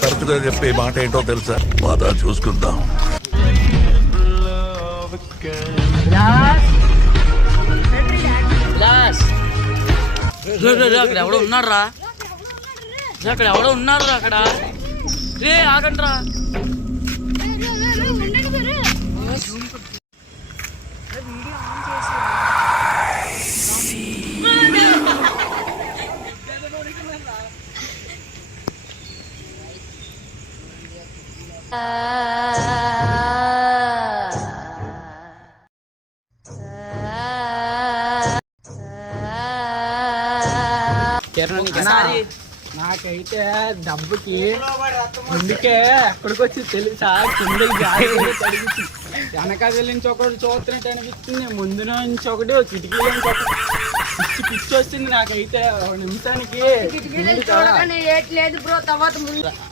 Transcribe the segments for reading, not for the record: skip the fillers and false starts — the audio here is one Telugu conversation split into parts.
తరచుగా చెప్పే మాట ఏంటో తెలుసా? బాధ చూసుకుందాం. అక్కడ ఎవడో ఉన్నాడు రా, అక్కడ ఎవడో ఉన్నాడు రా, అక్కడ రే ఆగండి రా. నాకైతే డబ్బుకి అందుకే ఎక్కడికి వచ్చి తెలుసా, కిందకి తడిగించి వెనకాల నుంచి ఒకటి చూస్తున్నట్టు అనిపిస్తుంది, ముందు నుంచి ఒకటి కిటికీ నుంచి ఒకటి పిచ్చి వస్తుంది నాకైతే నిమిషానికి.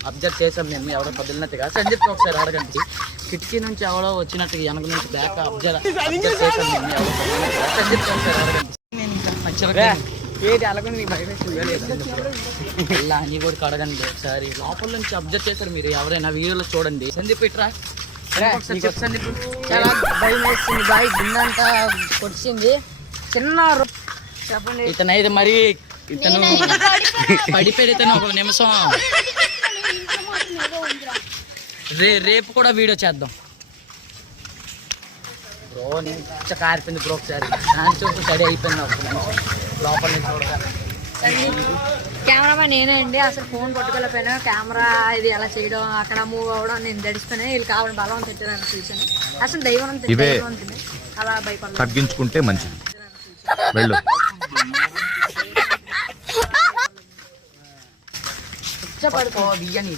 అబ్జర్వ్ చేసాం మేము, ఎవడో కదిలినట్టుగా సందీప్ ఒకసారి అడగండి. కిటికీ నుంచి ఎవడో వచ్చినట్టుగా వెనక నుంచి బ్యాక్ అబ్జర్వ్ చేసాం మేము, ఎవడో సందీప్ ఒకసారి అడగండి. ఏంటి అలాగే నీకు భయం వేస్తుంది ఇలా అని కూడా కడగండి ఒకసారి. లోపల నుంచి అబ్జర్వ్ చేశారు మీరు ఎవరైనా, వీడియోలో చూడండి. సందీప్ ఇట్రా, సందీప్. చాలా భయం వేస్తుంది బాయ్, గుండంతా పొడిచింది చిన్న. చెప్పండి. ఇతను అయితే మరి ఇతను పడిపోయి ఇతను ఒక నిమిషం. రేపు కూడా వీడియో చేద్దాం బ్రో. నేను కారిపోయింది బ్రో ఒకసారి, దాని చూపు స్టడీ అయిపోయింది లోపల నుంచి చూడగా. కెమెరామెన్ నేనే అండి, అసలు ఫోన్ పట్టుకోలేకపోయినా కెమెరా ఇది ఎలా చేయడం అక్కడ మూవ్ అవ్వడం నేను గడిచిపోయినా. వీళ్ళు కావాలని బలం తెచ్చారని చూసాను. అసలు దైవం అలా భయపడ తగ్గించుకుంటే మంచిది. వెళ్ళు. పడుకో బియ్యని